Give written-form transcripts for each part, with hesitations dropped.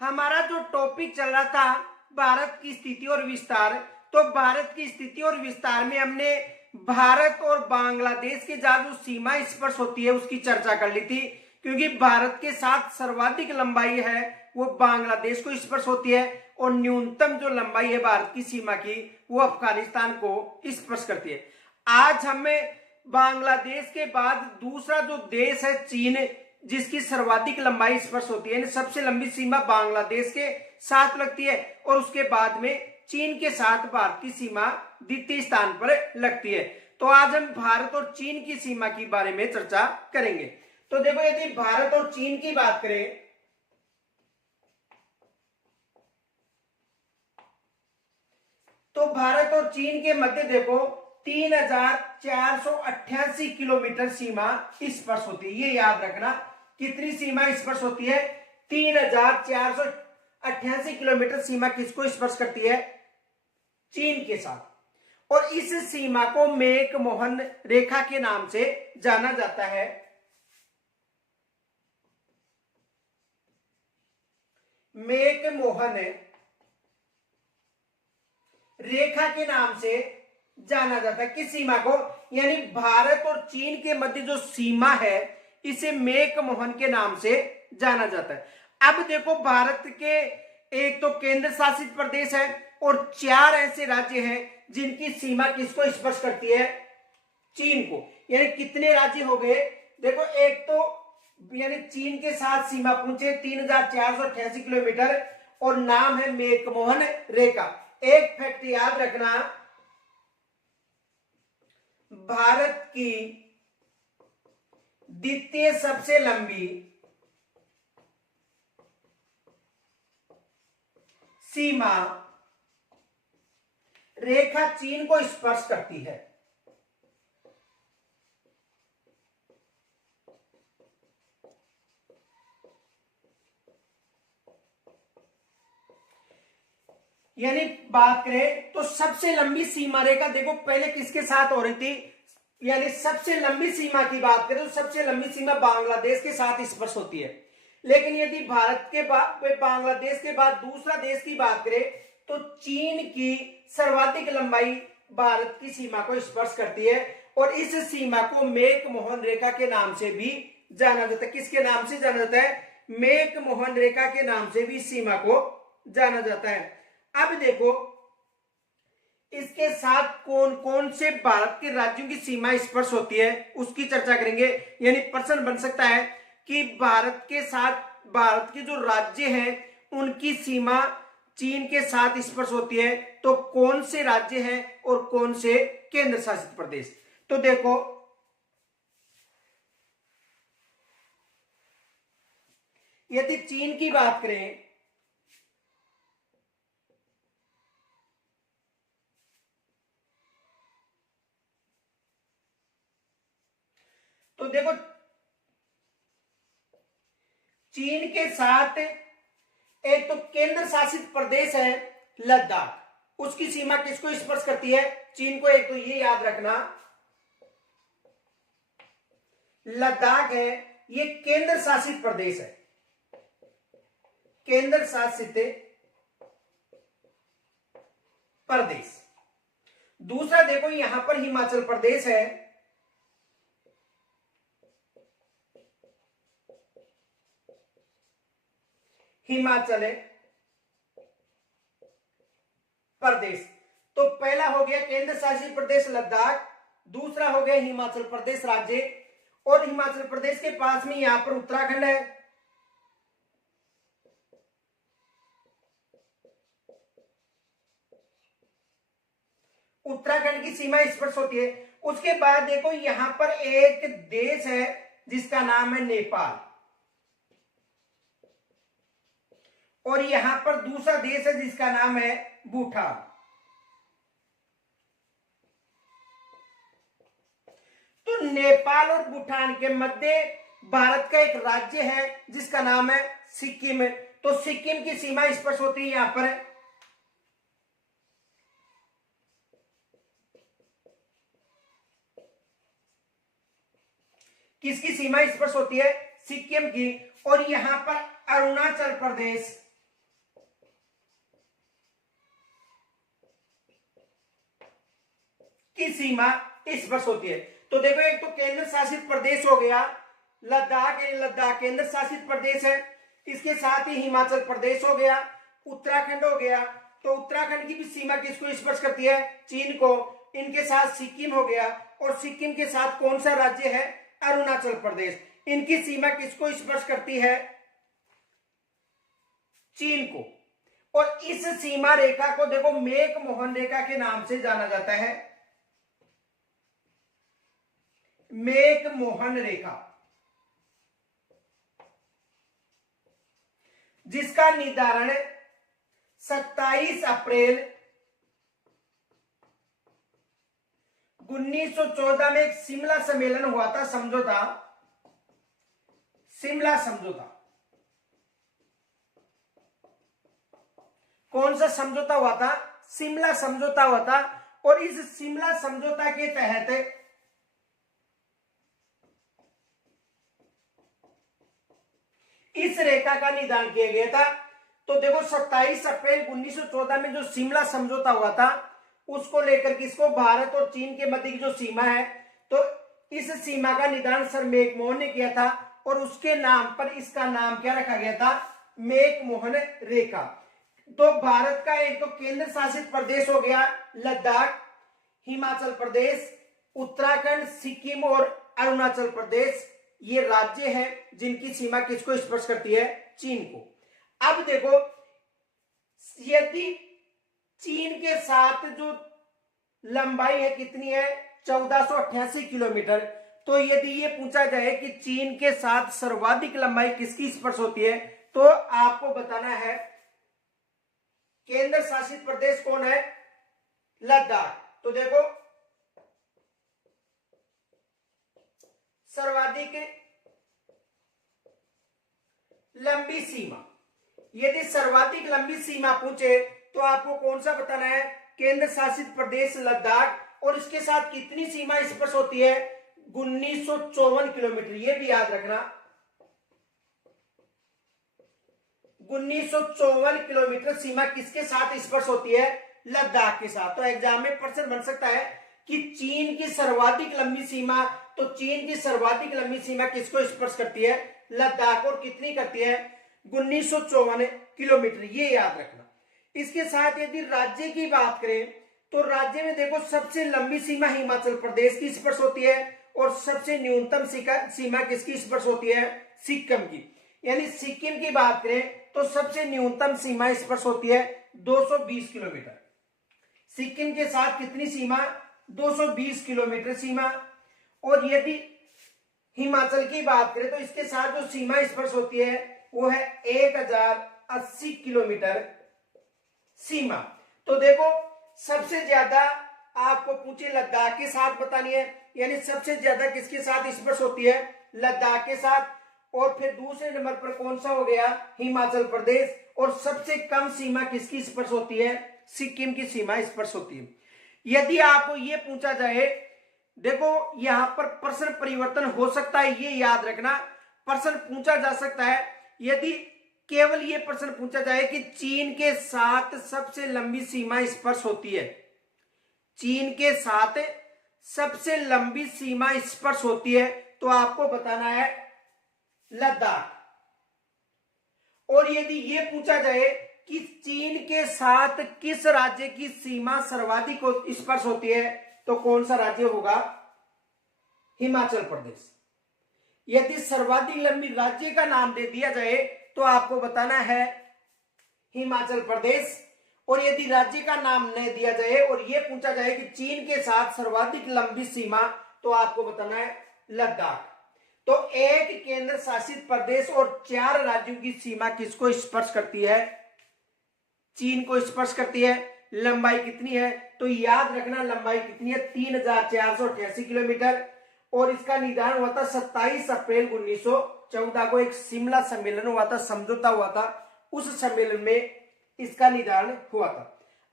हमारा जो टॉपिक चल रहा था भारत की स्थिति और विस्तार, तो भारत की स्थिति और विस्तार में हमने भारत और बांग्लादेश के जो सीमा स्पर्श होती है उसकी चर्चा कर ली थी, क्योंकि भारत के साथ सर्वाधिक लंबाई है वो बांग्लादेश को स्पर्श होती है और न्यूनतम जो लंबाई है भारत की सीमा की वो अफगानिस्तान को स्पर्श करती है। आज हमें बांग्लादेश के बाद दूसरा जो देश है चीन, जिसकी सर्वाधिक लंबाई स्पर्श होती है, सबसे लंबी सीमा बांग्लादेश के साथ लगती है और उसके बाद में चीन के साथ भारत की सीमा द्वितीय स्थान पर लगती है। तो आज हम भारत और चीन की सीमा के बारे में चर्चा करेंगे। तो देखो, यदि भारत और चीन की बात करें तो भारत और चीन के मध्य देखो 3488 किलोमीटर सीमा स्पर्श होती है। ये याद रखना, कितनी सीमा स्पर्श होती है? 3488 किलोमीटर सीमा किसको स्पर्श करती है? चीन के साथ। और इस सीमा को मैक-मोहन रेखा के नाम से जाना जाता है। मैक-मोहन रेखा के नाम से जाना जाता है किस सीमा को? यानी भारत और चीन के मध्य जो सीमा है इसे मैक-मोहन के नाम से जाना जाता है। अब देखो, भारत के एक तो केंद्र शासित प्रदेश है और 4 ऐसे राज्य हैं जिनकी सीमा किसको स्पर्श करती है? चीन को। यानी कितने राज्य हो गए? देखो, एक तो यानी चीन के साथ सीमा पूछे 3488 किलोमीटर और नाम है मैक-मोहन रेखा। एक फैक्ट याद रखना, भारत की द्वितीय सबसे लंबी सीमा रेखा चीन को स्पर्श करती है। यानी बात करें तो सबसे लंबी सीमा रेखा देखो पहले किसके साथ हो रही थी? यानी सबसे लंबी सीमा की बात करें तो सबसे लंबी सीमा बांग्लादेश के साथ स्पर्श होती है। लेकिन यदि भारत के बाद बांग्लादेश के बाद दूसरा देश की बात करें तो चीन की सर्वाधिक लंबाई भारत की सीमा को स्पर्श करती है और इस सीमा को मैक-मोहन रेखा के नाम से भी जाना जाता है। किसके नाम से जाना जाता है? मैक-मोहन रेखा के नाम से भी इस सीमा को जाना जाता है। अब देखो, इसके साथ कौन कौन से भारत के राज्यों की सीमा स्पर्श होती है उसकी चर्चा करेंगे। यानी प्रश्न बन सकता है कि भारत के साथ भारत के जो राज्य हैं उनकी सीमा चीन के साथ स्पर्श होती है, तो कौन से राज्य हैं और कौन से केंद्र शासित प्रदेश? तो देखो, यदि चीन की बात करें तो देखो, चीन के साथ एक तो केंद्र शासित प्रदेश है लद्दाख, उसकी सीमा किसको स्पर्श करती है? चीन को। एक तो ये याद रखना, लद्दाख है ये केंद्र शासित प्रदेश है, केंद्र शासित प्रदेश। दूसरा देखो, यहां पर हिमाचल प्रदेश है, हिमाचल प्रदेश। तो पहला हो गया केंद्र शासित प्रदेश लद्दाख, दूसरा हो गया हिमाचल प्रदेश राज्य, और हिमाचल प्रदेश के पास में यहां पर उत्तराखंड है। उत्तराखंड की सीमा स्पर्श होती है। उसके बाद देखो, यहां पर एक देश है जिसका नाम है नेपाल, और यहां पर दूसरा देश है जिसका नाम है भूटान। तो नेपाल और भूटान के मध्य भारत का एक राज्य है जिसका नाम है सिक्किम। तो सिक्किम की सीमा स्पर्श होती है यहां पर। किसकी सीमा स्पर्श होती है? सिक्किम की। और यहां पर अरुणाचल प्रदेश की सीमा स्पर्श होती है। तो देखो एक तो केंद्र शासित प्रदेश हो गया लद्दाख, लद्दाख केंद्र शासित प्रदेश है, इसके साथ ही हिमाचल प्रदेश हो गया, उत्तराखंड हो गया, तो उत्तराखंड की भी सीमा किसको स्पर्श करती है? चीन को। इनके साथ सिक्किम हो गया, और सिक्किम के साथ कौन सा राज्य है? अरुणाचल प्रदेश। इनकी सीमा किसको स्पर्श करती है? चीन को। और इस सीमा रेखा को देखो मेक मोहन रेखा के नाम से जाना जाता है, मेक मोहन रेखा, जिसका निर्धारण 27 अप्रैल 1914 में एक शिमला सम्मेलन हुआ था, समझौता, शिमला समझौता। कौन सा समझौता हुआ था? शिमला समझौता हुआ था। और इस शिमला समझौता के तहत इस रेखा का निर्धारण किया गया था। तो देखो 27 अप्रैल 1914 में जो शिमला समझौता हुआ था, उसको लेकर किसको? भारत और चीन के मध्य की जो सीमा है, तो इस सीमा का निर्धारण सर मैकमोहन ने किया था, और उसके नाम पर इसका नाम क्या रखा गया था? मैकमोहन रेखा। तो भारत का एक तो केंद्र शासित प्रदेश हो गया लद्दाख, हिमाचल प्रदेश, उत्तराखंड, सिक्किम और अरुणाचल प्रदेश, ये राज्य हैं जिनकी सीमा किसको स्पर्श करती है? चीन को। अब देखो यदि चीन के साथ जो लंबाई है कितनी है? 1488 किलोमीटर। तो यदि ये पूछा जाए कि चीन के साथ सर्वाधिक लंबाई किसकी स्पर्श होती है, तो आपको बताना है केंद्र शासित प्रदेश कौन है? लद्दाख। तो देखो सर्वाधिक लंबी सीमा, यदि सर्वाधिक लंबी सीमा पूछे तो आपको कौन सा बताना है? केंद्र शासित प्रदेश लद्दाख। और इसके साथ कितनी सीमा स्पर्श होती है? 1954 किलोमीटर। ये भी याद रखना, 1954 किलोमीटर सीमा किसके साथ स्पर्श होती है? लद्दाख के साथ। तो एग्जाम में प्रश्न बन सकता है कि चीन की सर्वाधिक लंबी सीमा, तो चीन की सर्वाधिक लंबी सीमा किसको स्पर्श करती है? लद्दाख। और कितनी करती है? 1954 किलोमीटर। ये याद रखना। इसके साथ यदि राज्य की बात करें तो राज्य में देखो सबसे लंबी सीमा हिमाचल प्रदेश की स्पर्श होती है, और सबसे न्यूनतम सीमा किसकी स्पर्श होती है? सिक्किम की। यानी सिक्किम की बात करें तो सबसे न्यूनतम सीमा स्पर्श होती है 220 किलोमीटर। सिक्किम के साथ कितनी सीमा? 220 किलोमीटर सीमा। और यदि हिमाचल की बात करें तो इसके साथ जो सीमा स्पर्श होती है वो है 1080 किलोमीटर सीमा। तो देखो सबसे ज्यादा आपको पूछे लद्दाख के साथ बतानी है, यानी सबसे ज्यादा किसके साथ स्पर्श होती है? लद्दाख के साथ। और फिर दूसरे नंबर पर कौन सा हो गया? हिमाचल प्रदेश। और सबसे कम सीमा किसकी स्पर्श होती है? सिक्किम की सीमा स्पर्श होती है। यदि आपको ये पूछा जाए, देखो यहां पर प्रश्न परिवर्तन हो सकता है, ये याद रखना। प्रश्न पूछा जा सकता है यदि केवल ये प्रश्न पूछा जाए कि चीन के साथ सबसे लंबी सीमा स्पर्श होती है, चीन के साथ सबसे लंबी सीमा स्पर्श होती है, तो आपको बताना है लद्दाख। और यदि ये पूछा जाए कि चीन के साथ किस राज्य की सीमा सर्वाधिक स्पर्श होती है, तो कौन सा राज्य होगा? हिमाचल प्रदेश। यदि सर्वाधिक लंबी राज्य का नाम दे दिया जाए तो आपको बताना है हिमाचल प्रदेश। और यदि राज्य का नाम नहीं दिया जाए और यह पूछा जाए कि चीन के साथ सर्वाधिक लंबी सीमा, तो आपको बताना है लद्दाख। तो एक केंद्र शासित प्रदेश और 4 राज्यों की सीमा किसको स्पर्श करती है? चीन को स्पर्श करती है। लंबाई कितनी है? तो याद रखना लंबाई कितनी है? 3488 किलोमीटर। और इसका निर्धारण हुआ था 27 अप्रैल 1914 को, एक शिमला सम्मेलन हुआ था, समझौता हुआ था, उस सम्मेलन में इसका निर्धारण हुआ था।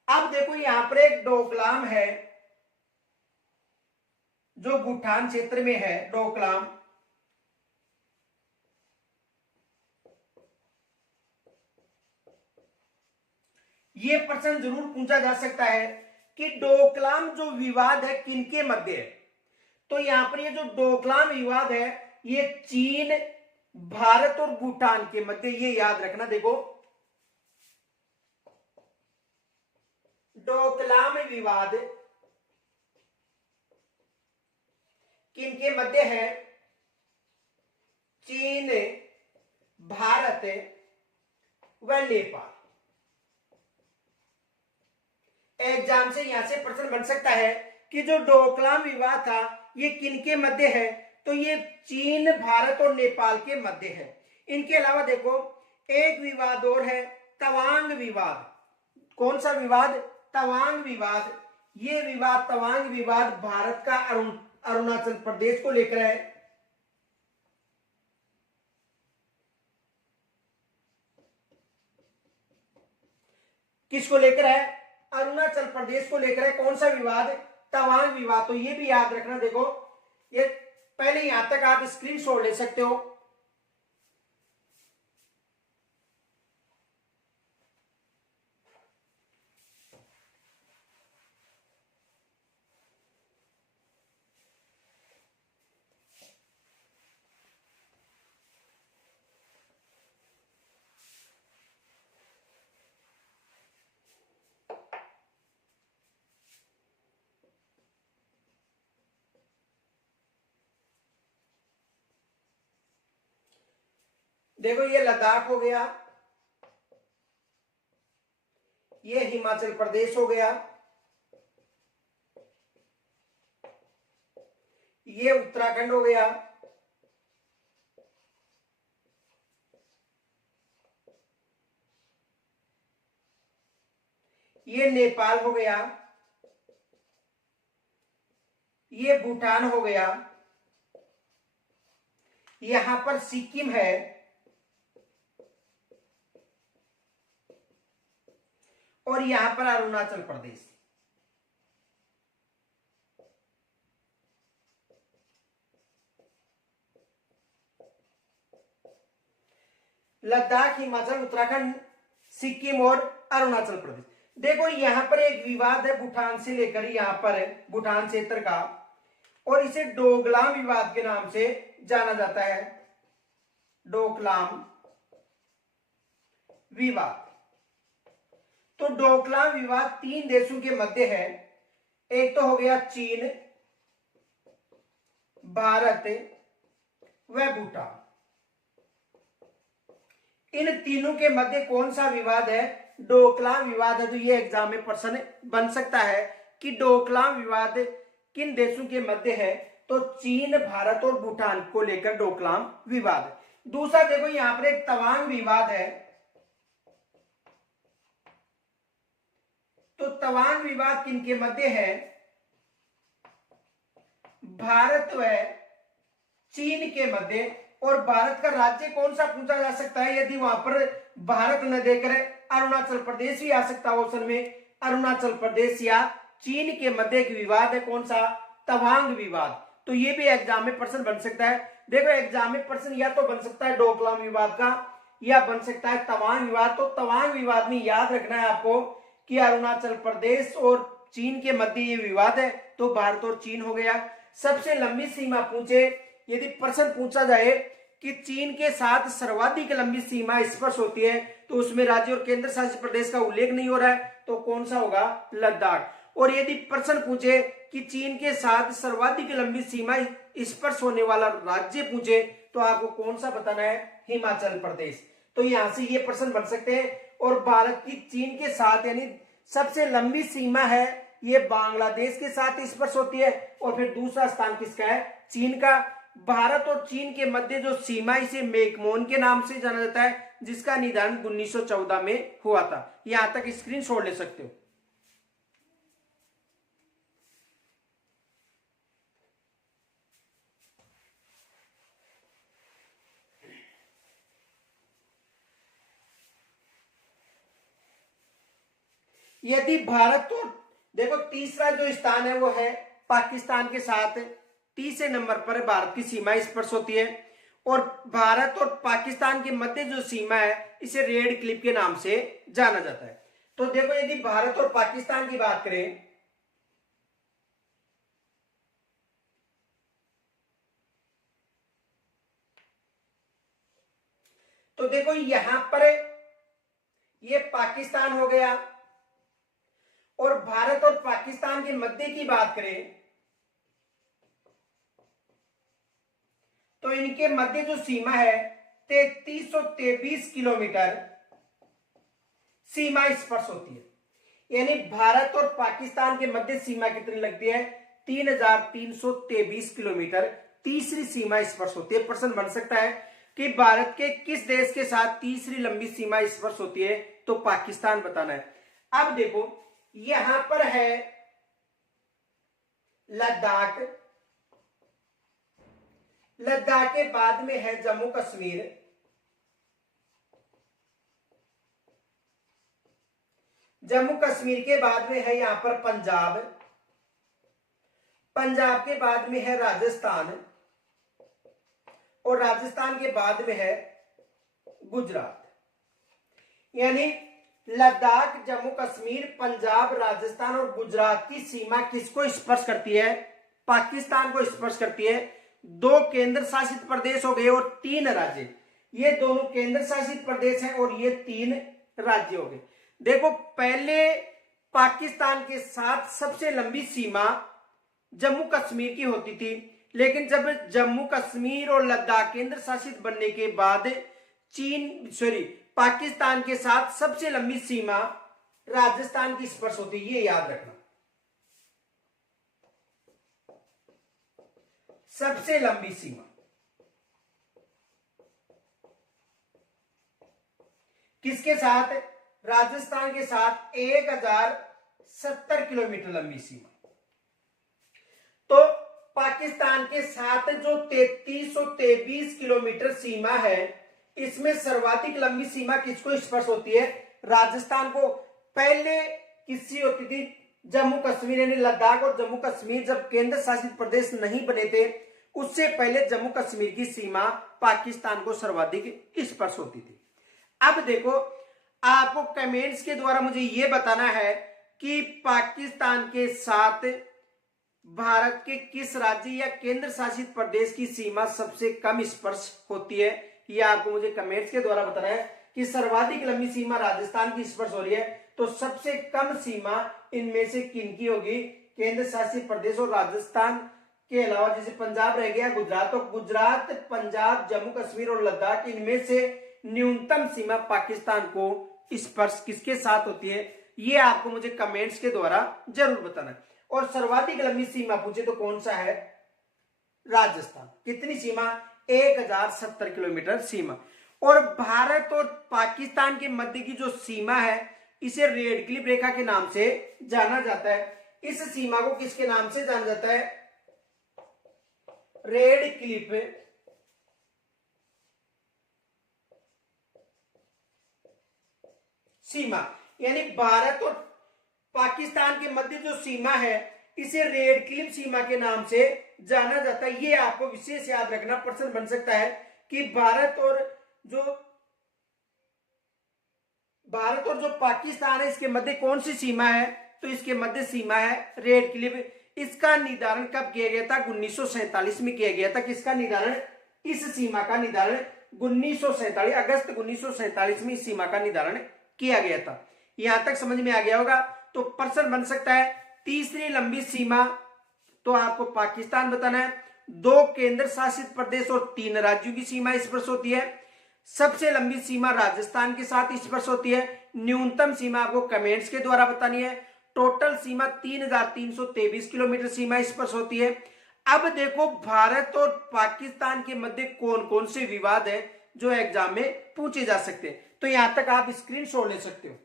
अब देखो यहां पर एक डोकलाम है जो भूटान क्षेत्र में है, डोकलाम। ये प्रश्न जरूर पूछा जा सकता है कि डोकलाम जो विवाद है किनके मध्य है। तो यहां पर ये जो डोकलाम विवाद है ये चीन, भारत और भूटान के मध्य, ये याद रखना। देखो डोकलाम विवाद किनके मध्य है, चीन, भारत व नेपाल। एग्जाम से यहां से प्रश्न बन सकता है कि जो डोकलाम विवाद था ये किनके मध्य है, तो ये चीन, भारत और नेपाल के मध्य है। इनके अलावा देखो एक विवाद और है, तवांग विवाद। कौन सा विवाद, तवांग विवाद। ये विवाद, तवांग विवाद भारत का अरुणाचल प्रदेश को लेकर है। किसको लेकर है, अरुणाचल प्रदेश को लेकर है। कौन सा विवाद, तवांग विवाद। तो ये भी याद रखना। देखो ये पहले यहां तक आप स्क्रीनशॉट ले सकते हो। देखो ये लद्दाख हो गया, ये हिमाचल प्रदेश हो गया, ये उत्तराखंड हो गया, ये नेपाल हो गया, ये भूटान हो गया, यहां पर सिक्किम है, और यहां पर अरुणाचल प्रदेश। लद्दाख, हिमाचल, उत्तराखंड, सिक्किम और अरुणाचल प्रदेश। देखो यहां पर एक विवाद है भूटान से लेकर, यहां पर है भूटान क्षेत्र का, और इसे डोकलाम विवाद के नाम से जाना जाता है। डोकलाम विवाद। तो डोकलाम विवाद तीन देशों के मध्य है। एक तो हो गया चीन, भारत व भूटान। इन तीनों के मध्य कौन सा विवाद है, डोकलाम विवाद है। तो ये एग्जाम में प्रश्न बन सकता है कि डोकलाम विवाद किन देशों के मध्य है, तो चीन, भारत और भूटान को लेकर डोकलाम विवाद। दूसरा देखो यहां पर एक तवांग विवाद है। तो तवांग विवाद किनके मध्य है, भारत व चीन के मध्य। और भारत का राज्य कौन सा पूछा जा सकता है, यदि वहां पर भारत न देकर अरुणाचल प्रदेश भी आ सकता है ऑप्शन में। अरुणाचल प्रदेश या चीन के मध्य एक विवाद है, कौन सा, तवांग विवाद। तो ये भी एग्जाम में प्रश्न बन सकता है। देखो एग्जाम में प्रश्न या तो बन सकता है डोकलाम विवाद का, या बन सकता है तवांग विवाद। तो तवांग विवाद में याद रखना है आपको कि अरुणाचल प्रदेश और चीन के मध्य ये विवाद है, तो भारत और चीन हो गया। सबसे लंबी सीमा पूछे, यदि प्रश्न पूछा जाए कि चीन के साथ सर्वाधिक लंबी सीमा स्पर्श होती है, तो उसमें राज्य और केंद्र शासित प्रदेश का उल्लेख नहीं हो रहा है, तो कौन सा होगा, लद्दाख। और यदि प्रश्न पूछे कि चीन के साथ सर्वाधिक लंबी सीमा स्पर्श होने वाला राज्य पूछे, तो आपको कौन सा बताना है, हिमाचल प्रदेश। तो यहां से ये प्रश्न बन सकते हैं। और भारत की चीन के साथ यानी सबसे लंबी सीमा है ये बांग्लादेश के साथ स्पर्श होती है, और फिर दूसरा स्थान किसका है, चीन का। भारत और चीन के मध्य जो सीमा, इसे मेकमोन के नाम से जाना जाता है, जिसका निदान 1914 में हुआ था। यहां तक स्क्रीनशॉट ले सकते हो। यदि भारत और देखो तीसरा जो स्थान है वो है पाकिस्तान के साथ, तीसरे नंबर पर भारत की सीमा स्पर्श होती है। और भारत और पाकिस्तान के मध्य जो सीमा है इसे रेड क्लिफ के नाम से जाना जाता है। तो देखो यदि भारत और पाकिस्तान की बात करें, तो देखो यहां पर ये पाकिस्तान हो गया, और भारत और पाकिस्तान के मध्य की बात करें तो इनके मध्य जो सीमा है 3323 किलोमीटर सीमा स्पर्श होती है। यानी भारत और पाकिस्तान के मध्य सीमा कितनी लगती है? 3323 किलोमीटर तीसरी सीमा स्पर्श होती है। प्रश्न बन सकता है कि भारत के किस देश के साथ तीसरी लंबी सीमा स्पर्श होती है? तो पाकिस्तान बताना है। अब देखो यहां पर है लद्दाख, लद्दाख के बाद में है जम्मू कश्मीर, जम्मू कश्मीर के बाद में है यहां पर पंजाब, पंजाब के बाद में है राजस्थान, और राजस्थान के बाद में है गुजरात। यानी लद्दाख, जम्मू कश्मीर, पंजाब, राजस्थान और गुजरात की सीमा किसको स्पर्श करती है? पाकिस्तान को स्पर्श करती है। 2 केंद्र शासित प्रदेश हो गए और 3 राज्य। ये दोनों केंद्र शासित प्रदेश हैं और ये 3 राज्य हो गए। देखो पहले पाकिस्तान के साथ सबसे लंबी सीमा जम्मू कश्मीर की होती थी, लेकिन जब जम्मू कश्मीर और लद्दाख केंद्र शासित बनने के बाद पाकिस्तान के साथ सबसे लंबी सीमा राजस्थान की स्पर्श होती है। ये याद रखना, सबसे लंबी सीमा किसके साथ? राजस्थान के साथ 1070 किलोमीटर लंबी सीमा। तो पाकिस्तान के साथ जो 3323 किलोमीटर सीमा है, इसमें सर्वाधिक लंबी सीमा किसको स्पर्श होती है? राजस्थान को। पहले किसकी होती थी? जम्मू कश्मीर, यानी लद्दाख और जम्मू कश्मीर जब केंद्र शासित प्रदेश नहीं बने थे, उससे पहले जम्मू कश्मीर की सीमा पाकिस्तान को सर्वाधिक स्पर्श होती थी। अब देखो आपको कमेंट्स के द्वारा मुझे यह बताना है कि पाकिस्तान के साथ भारत के किस राज्य या केंद्र शासित प्रदेश की सीमा सबसे कम स्पर्श होती है। यह आपको मुझे कमेंट्स के द्वारा बताना है कि सर्वाधिक लंबी सीमा राजस्थान की स्पर्श हो रही है, तो सबसे कम सीमा इनमें से किनकी होगी? केंद्र शासित प्रदेश और राजस्थान के अलावा जैसे पंजाब रह गया, गुजरात, तो गुजरात, पंजाब, जम्मू कश्मीर और लद्दाख, इनमें से न्यूनतम सीमा पाकिस्तान को स्पर्श किसके साथ होती है? ये आपको मुझे कमेंट्स के द्वारा जरूर बताना है। और सर्वाधिक लंबी सीमा पूछे तो कौन सा है? राजस्थान। कितनी सीमा? 1070 किलोमीटर सीमा। और भारत और पाकिस्तान के मध्य की जो सीमा है, इसे रेड क्लिफ रेखा के नाम से जाना जाता है। इस सीमा को किसके नाम से जाना जाता है? रेड क्लिफ सीमा। यानी भारत और पाकिस्तान के मध्य जो सीमा है, इसे रेड क्लिफ सीमा के नाम से जाना जाता है। ये आपको विशेष याद रखना। प्रश्न बन सकता है कि भारत और जो पाकिस्तान है, इसके मध्य कौन सी सीमा है? तो इसके मध्य सीमा है रेड क्लिफ। इसका निर्धारण कब किया गया था? 1947 में किया गया था। किसका निर्धारण? इस सीमा का निर्धारण 1947 अगस्त 1947 में इस सीमा का निर्धारण किया गया था। यहां तक समझ में आ गया होगा। तो प्रश्न बन सकता है तीसरी लंबी सीमा, तो आपको पाकिस्तान बताना है। 2 केंद्र शासित प्रदेश और 3 राज्यों की सीमा स्पर्श होती है। सबसे लंबी सीमा राजस्थान के साथ स्पर्श होती है। न्यूनतम सीमा आपको कमेंट्स के द्वारा बतानी है। टोटल सीमा 3323 किलोमीटर सीमा स्पर्श होती है। अब देखो भारत और पाकिस्तान के मध्य कौन कौन से विवाद है जो एग्जाम में पूछे जा सकते हैं। तो यहां तक आप स्क्रीनशॉट ले सकते हो।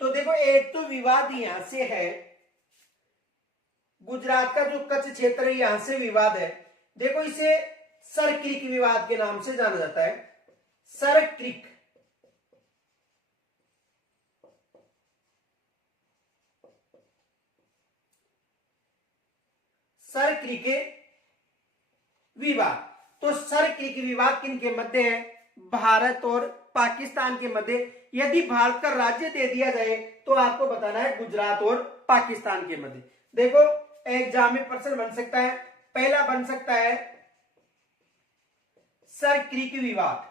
तो देखो एक तो विवाद यहां से है, गुजरात का जो कच्छ क्षेत्र है, यहां से विवाद है। देखो इसे सर क्रिक विवाद के नाम से जाना जाता है। सर क्रिक सर क्रिक विवाद। तो सर क्रिक विवाद किन के मध्य है? भारत और पाकिस्तान के मध्य। यदि भारत का राज्य दे दिया जाए तो आपको बताना है गुजरात और पाकिस्तान के मध्य। देखो एग्जाम में प्रश्न बन सकता है, पहला बन सकता है सर क्रीक विवाद।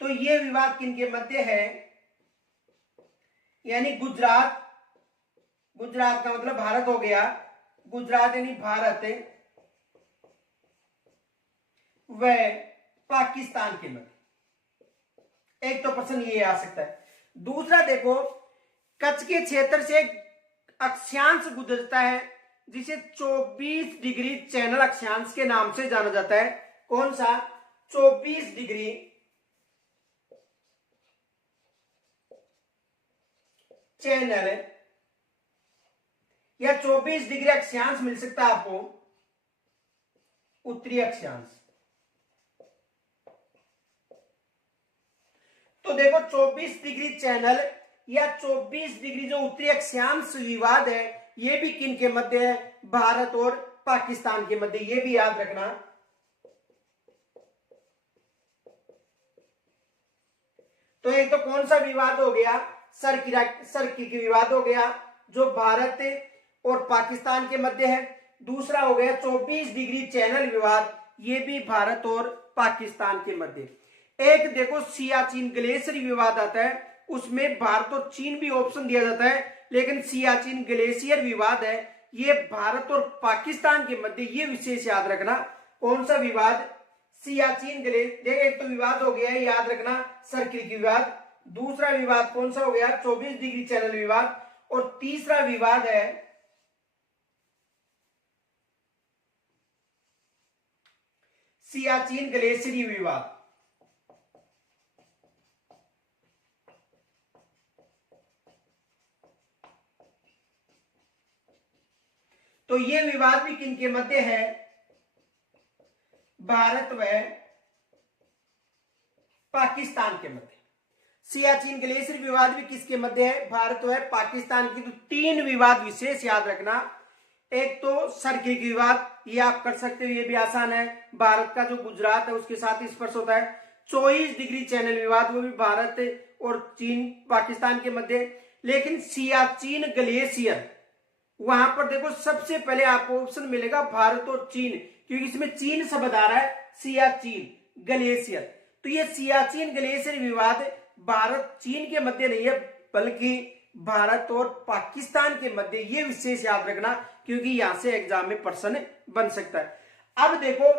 तो ये विवाद किनके मध्य है, यानी गुजरात, गुजरात का मतलब भारत हो गया, गुजरात यानी भारत व पाकिस्तान के मध्य। एक तो प्रश्न ये आ सकता है। दूसरा देखो, कच्छ के क्षेत्र से अक्षांश गुजरता है जिसे 24 डिग्री चैनल अक्षांश के नाम से जाना जाता है। कौन सा? 24 डिग्री चैनल या 24 डिग्री अक्षांश मिल सकता है आपको, उत्तरी अक्षांश। तो देखो 24 डिग्री चैनल या 24 डिग्री जो उत्तरी अक्षांश विवाद है, ये भी किन के मध्य है? भारत और पाकिस्तान के मध्य। ये भी याद रखना। तो एक तो कौन सा विवाद हो गया? सर्किल विवाद हो गया जो भारत और पाकिस्तान के मध्य है। दूसरा हो गया 24 डिग्री चैनल विवाद, ये भी भारत और पाकिस्तान के मध्य। एक देखो सियाचिन ग्लेशियर विवाद आता है, उसमें भारत और चीन भी ऑप्शन दिया जाता है, लेकिन सियाचिन ग्लेशियर विवाद है ये भारत और पाकिस्तान के मध्य। ये विशेष याद रखना। कौन सा विवाद? सियाचिन ग्लेशियर। एक तो विवाद हो गया है, याद रखना, सर्किल विवाद। दूसरा विवाद कौन सा हो गया? 24 डिग्री चैनल विवाद। और तीसरा विवाद है सियाचिन ग्लेशियर विवाद। तो ये विवाद भी किनके मध्य है? भारत व पाकिस्तान के मध्य। सियाचिन ग्लेशियर विवाद भी किसके मध्य है? भारत व पाकिस्तान की। तो तीन विवाद विशेष याद रखना। एक तो सर्किल विवाद, ये आप कर सकते हो, ये भी आसान है, भारत का जो गुजरात है उसके साथ स्पर्श होता है। 24 डिग्री चैनल विवाद, वो भी भारत और चीन पाकिस्तान के मध्य। लेकिन सियाचिन ग्लेशियर, वहां पर देखो सबसे पहले आपको ऑप्शन मिलेगा भारत और चीन, क्योंकि इसमें चीन शब्द आ रहा है, सियाचिन ग्लेशियर। तो ये सियाचिन ग्लेशियर विवाद भारत चीन के मध्य नहीं है, बल्कि भारत और पाकिस्तान के मध्य। ये विशेष याद रखना, क्योंकि यहां से एग्जाम में प्रश्न बन सकता है। अब देखो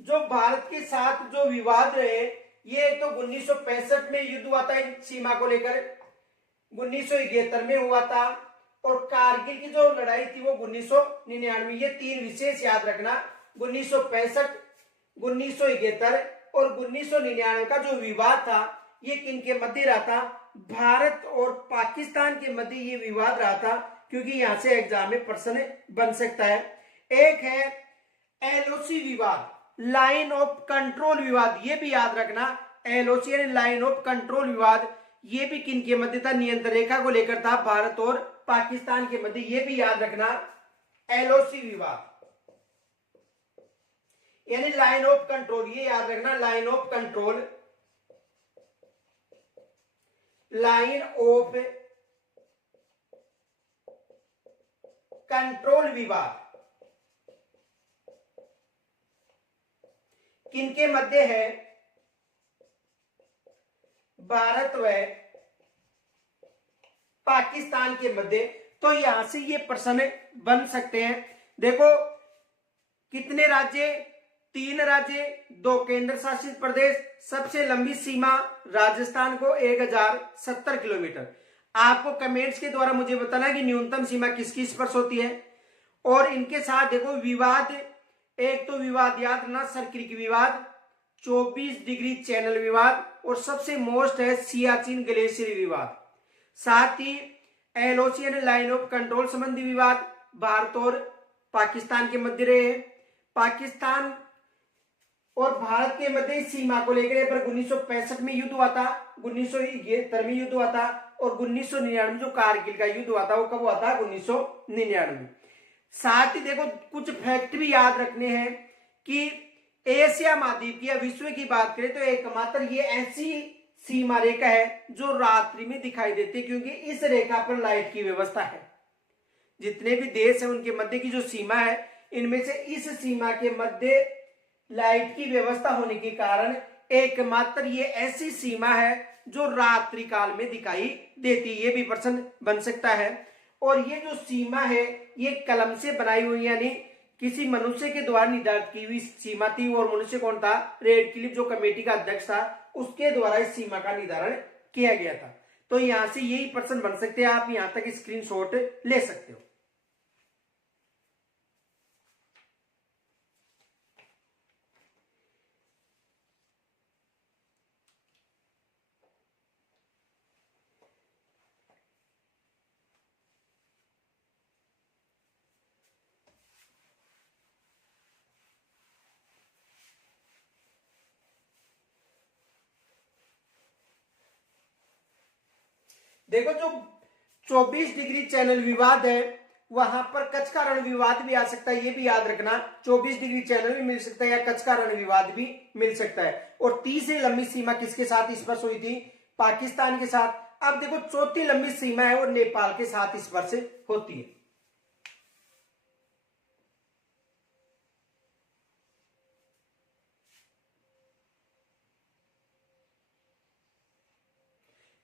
जो भारत के साथ जो विवाद रहे, ये तो 1965 में युद्ध हुआ था सीमा को लेकर, 1971 में हुआ था, और कारगिल की जो लड़ाई थी वो 1999। ये तीन विशेष याद रखना। 1965, 1971 और 1999 का जो विवाद था ये किनके मध्य रहा था? भारत और पाकिस्तान के मध्य ये विवाद रहा था, क्योंकि यहां से एग्जाम में प्रश्न बन सकता है। एक है एलओसी विवाद, लाइन ऑफ कंट्रोल विवाद, ये भी याद रखना। एलओसी यानी लाइन ऑफ कंट्रोल विवाद, ये भी किनके मध्य था? नियंत्रण रेखा को लेकर था, भारत और पाकिस्तान के मध्य। ये भी याद रखना, एलओसी विवाद यानी लाइन ऑफ कंट्रोल, ये याद रखना, line of control, line of control विवाद किनके मध्य है? भारत व पाकिस्तान के मध्य। तो यहां से ये प्रश्न बन सकते हैं। देखो कितने राज्य? 3 राज्य, 2 केंद्र शासित प्रदेश, सबसे लंबी सीमा राजस्थान को 1070 किलोमीटर। आपको कमेंट्स के द्वारा मुझे बताना कि न्यूनतम सीमा किसकी स्पर्श होती है। और इनके साथ देखो विवाद, एक तो विवाद याद रखना सर्किल विवाद, 24 डिग्री चैनल विवाद, और सबसे मोस्ट है सियाचिन ग्लेशियर विवाद। साथ ही एलओसी यानी लाइन ऑफ कंट्रोल संबंधी विवाद भारत और पाकिस्तान के मध्य रहे। पाकिस्तान और भारत के मध्य सीमा को लेकर 1965 में युद्ध हुआ था, 1971 में युद्ध हुआ था, और 1999 जो कारगिल का युद्ध हुआ था वो कब हुआ था? 1999। साथ ही देखो कुछ फैक्ट भी याद रखने हैं कि एशिया महाद्वीप की या विश्व की बात करें तो एकमात्र ये ऐसी सीमा रेखा है जो रात्रि में दिखाई देती है, क्योंकि इस रेखा पर लाइट की व्यवस्था है। जितने भी देश है उनके मध्य की जो सीमा है, इनमें से इस सीमा के मध्य लाइट की व्यवस्था होने के कारण एकमात्र ये ऐसी सीमा है जो रात्रि काल में दिखाई देती है। ये भी प्रश्न बन सकता है। और ये जो सीमा है ये कलम से बनाई हुई, यानी किसी मनुष्य के द्वारा निर्धारित की हुई सीमा थी। और मनुष्य कौन था? रेडक्लिफ, जो कमेटी का अध्यक्ष था, उसके द्वारा इस सीमा का निर्धारण किया गया था। तो यहां से यही प्रश्न बन सकते हैं, आप यहां तक स्क्रीनशॉट ले सकते हो। देखो, जो 24 डिग्री चैनल विवाद है वहां पर कच्छ का रण विवाद भी आ सकता है, ये भी याद रखना। 24 डिग्री चैनल भी मिल सकता है या कच्छ का रण विवाद भी मिल सकता है। और तीसरी लंबी सीमा किसके साथ स्पर्श हुई थी? पाकिस्तान के साथ। अब देखो, चौथी लंबी सीमा है वो नेपाल के साथ स्पर्श होती है।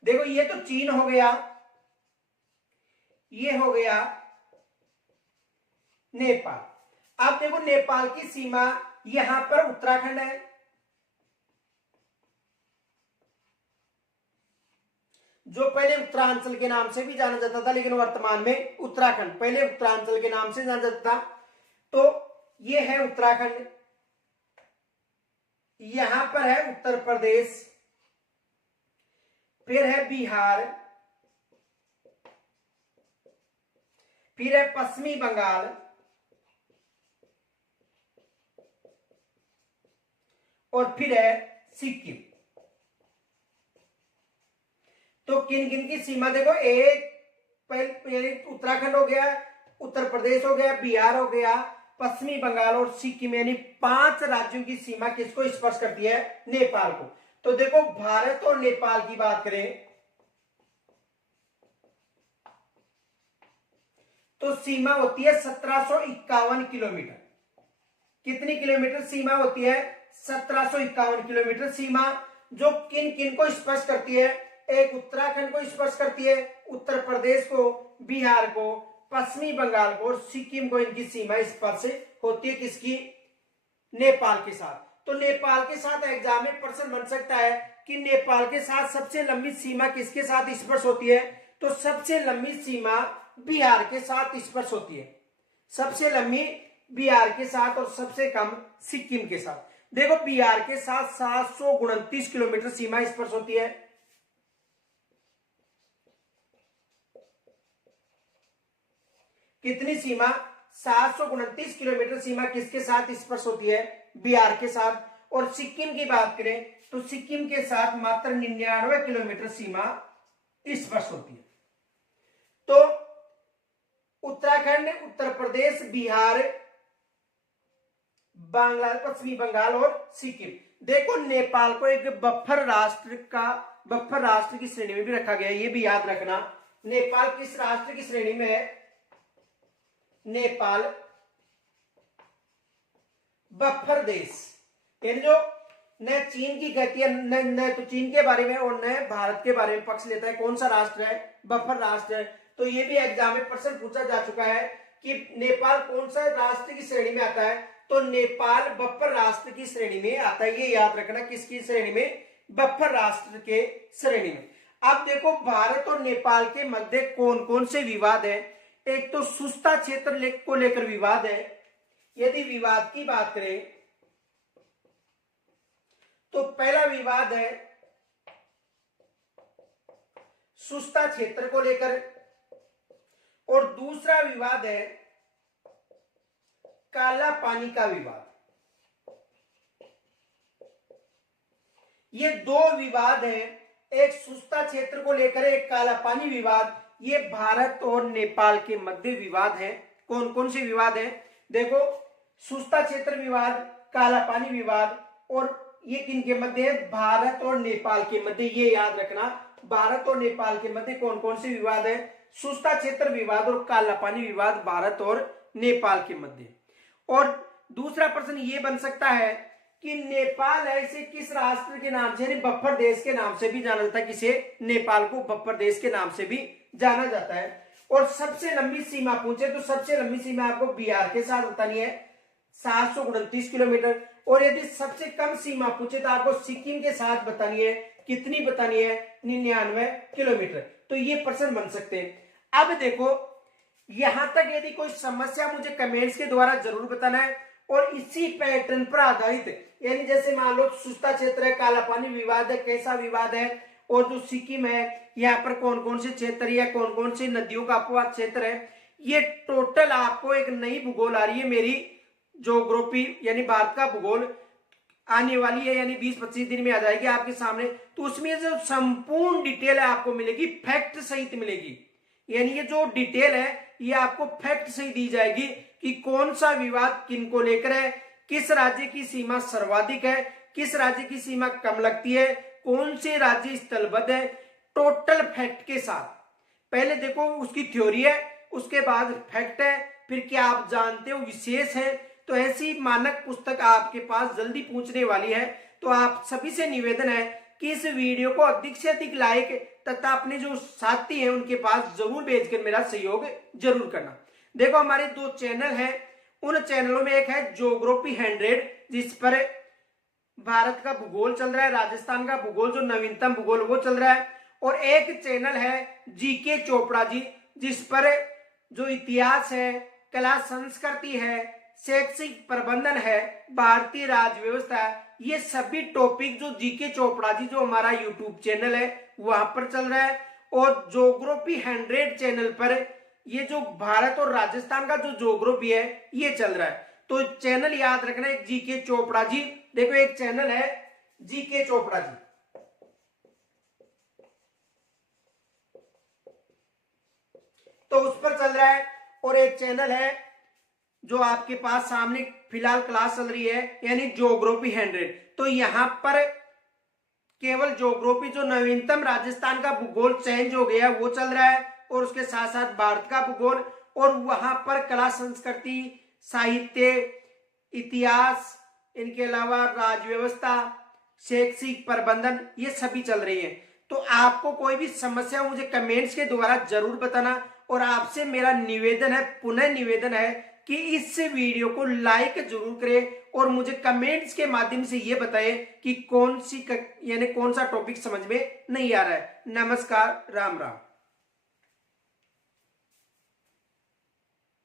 देखो, ये तो चीन हो गया, ये हो गया नेपाल। अब देखो, नेपाल की सीमा यहां पर उत्तराखंड है, जो पहले उत्तरांचल के नाम से भी जाना जाता था, लेकिन वर्तमान में उत्तराखंड, पहले उत्तरांचल के नाम से जाना जाता था। तो ये है उत्तराखंड, यहां पर है उत्तर प्रदेश, फिर है बिहार, फिर है पश्चिमी बंगाल, और फिर है सिक्किम। तो किन किन की सीमा देखो, एक उत्तराखंड हो गया, उत्तर प्रदेश हो गया, बिहार हो गया, पश्चिमी बंगाल और सिक्किम, यानी 5 राज्यों की सीमा किसको स्पर्श करती है? नेपाल को। तो देखो, भारत और नेपाल की बात करें तो सीमा होती है 1751 किलोमीटर। कितनी किलोमीटर सीमा होती है? 1751 किलोमीटर सीमा, जो किन किन को स्पर्श करती है? एक उत्तराखंड को स्पर्श करती है, उत्तर प्रदेश को, बिहार को, पश्चिमी बंगाल को और सिक्किम को। इनकी सीमा स्पर्श होती है किसकी? नेपाल के साथ। तो नेपाल के साथ एग्जाम में प्रश्न बन सकता है कि नेपाल के साथ सबसे लंबी सीमा किसके साथ स्पर्श होती है? तो सबसे लंबी सीमा बिहार के साथ स्पर्श होती है, सबसे लंबी बिहार के साथ और सबसे कम सिक्किम के साथ। देखो, बिहार के साथ 729 किलोमीटर सीमा स्पर्श होती है, कितनी सीमा? 729 किलोमीटर सीमा किसके साथ स्पर्श होती है? बिहार के साथ। और सिक्किम की बात करें तो सिक्किम के साथ मात्र 99 किलोमीटर सीमा स्पर्श होती है। तो उत्तराखंड, उत्तर प्रदेश, बिहार, बांग्लादेश, पश्चिमी बंगाल और सिक्किम। देखो, नेपाल को एक बफर राष्ट्र की श्रेणी में भी रखा गया है, ये भी याद रखना। नेपाल किस राष्ट्र की श्रेणी में है? नेपाल बफर देश, यानी जो न चीन की कहती है, न तो चीन के बारे में और न भारत के बारे में पक्ष लेता है। कौन सा राष्ट्र है? बफर राष्ट्र है। तो ये भी एग्जाम में प्रश्न पूछा जा चुका है कि नेपाल कौन सा राष्ट्र की श्रेणी में आता है? तो नेपाल बफर राष्ट्र की श्रेणी में आता है, ये याद रखना। किसकी श्रेणी में? बफर राष्ट्र के श्रेणी में। अब देखो, भारत और नेपाल के मध्य कौन कौन से विवाद है? एक तो सुस्ता क्षेत्र को लेकर विवाद है। यदि विवाद की बात करें तो पहला विवाद है सुस्ता क्षेत्र को लेकर, और दूसरा विवाद है काला पानी का विवाद। ये 2 विवाद हैं, एक सुस्ता क्षेत्र को लेकर, एक काला पानी विवाद। ये भारत और नेपाल के मध्य विवाद है। कौन कौन से विवाद हैं? देखो, सुस्ता क्षेत्र विवाद, काला पानी विवाद, और ये किनके मध्य है? भारत और नेपाल के मध्य। ये याद रखना, भारत और नेपाल के मध्य कौन कौन से विवाद है? सुस्ता क्षेत्र विवाद और काला पानी विवाद भारत और नेपाल के मध्य। और दूसरा प्रश्न ये बन सकता है कि नेपाल है इसे किस राष्ट्र के नाम से, बफर देश के नाम से भी जाना जाता है? किसे? नेपाल को बफर देश के नाम से भी जाना जाता है। और सबसे लंबी सीमा पूछे तो सबसे लंबी सीमा आपको बिहार के साथ बतानी है, 729 किलोमीटर। और यदि सबसे कम सीमा पूछे तो आपको सिक्किम के साथ बतानी है, कितनी बतानी है? 99 किलोमीटर। तो ये प्रश्न बन सकते हैं। अब देखो यहां तक यदि कोई समस्या मुझे कमेंट्स के द्वारा जरूर बताना है, और इसी पैटर्न पर आधारित, यानी जैसे मान लो सुस्ता क्षेत्र है, काला पानी विवाद है, कैसा विवाद है, और जो सिक्किम है यहाँ पर कौन कौन से क्षेत्र या कौन कौन से नदियों का अपवाद क्षेत्र है, ये टोटल आपको एक नई भूगोल आ रही है मेरी ज्योग्राफी यानी भारत का भूगोल आने वाली है, यानी 20-25 दिन में आ जाएगी आपके सामने। तो उसमें जो संपूर्ण डिटेल है आपको मिलेगी, फैक्ट सहित मिलेगी। यानी ये जो डिटेल है ये आपको फैक्ट सहित दी जाएगी कि कौन सा विवाद किनको लेकर है, किस राज्य की सीमा सर्वाधिक है, किस राज्य की सीमा कम लगती है, कौन से राज्य स्थलबद्ध है, टोटल फैक्ट के साथ। पहले देखो उसकी थ्योरी है, उसके बाद फैक्ट है, फिर क्या आप जानते हो विशेष है। तो ऐसी मानक पुस्तक आपके पास जल्दी पहुंचने वाली है। तो आप सभी से निवेदन है कि इस वीडियो को अधिक से अधिक लाइक तथा अपने जो साथी हैं उनके पास जरूर भेजकर मेरा सहयोग जरूर करना। देखो हमारे 2 चैनल हैं, उन चैनलों में एक है ज्योग्राफी 100 जिस पर भारत का भूगोल चल रहा है, राजस्थान का भूगोल जो नवीनतम भूगोल वो चल रहा है, और एक चैनल है जीके चोपड़ा जी जिस पर जो इतिहास है, कला संस्कृति है, शैक्षिक प्रबंधन है, भारतीय राज्य व्यवस्था है, ये सभी टॉपिक जो जीके चोपड़ा जी जो हमारा यूट्यूब चैनल है वहां पर चल रहा है। और ज्योग्राफी 100 चैनल पर ये जो भारत और राजस्थान का जो ज्योग्राफी है ये चल रहा है। तो चैनल याद रखना, एक जीके चोपड़ा जी, देखो एक चैनल है जीके चोपड़ा जी, तो उस पर चल रहा है। और एक चैनल है जो आपके पास सामने फिलहाल क्लास चल रही है यानी ज्योग्राफी 100, तो यहां पर केवल ज्योग्राफी जो नवीनतम राजस्थान का भूगोल चेंज हो गया वो चल रहा है, और उसके साथ साथ भारत का भूगोल, और वहां पर कला संस्कृति, साहित्य, इतिहास, इनके अलावा राज्य व्यवस्था, शैक्षिक प्रबंधन, ये सभी चल रही है। तो आपको कोई भी समस्या मुझे कमेंट्स के द्वारा जरूर बताना, और आपसे मेरा निवेदन है, पुनः निवेदन है कि इस वीडियो को लाइक जरूर करें, और मुझे कमेंट्स के माध्यम से ये बताएं कि कौन सी यानी कौन सा टॉपिक समझ में नहीं आ रहा है। नमस्कार, राम राम।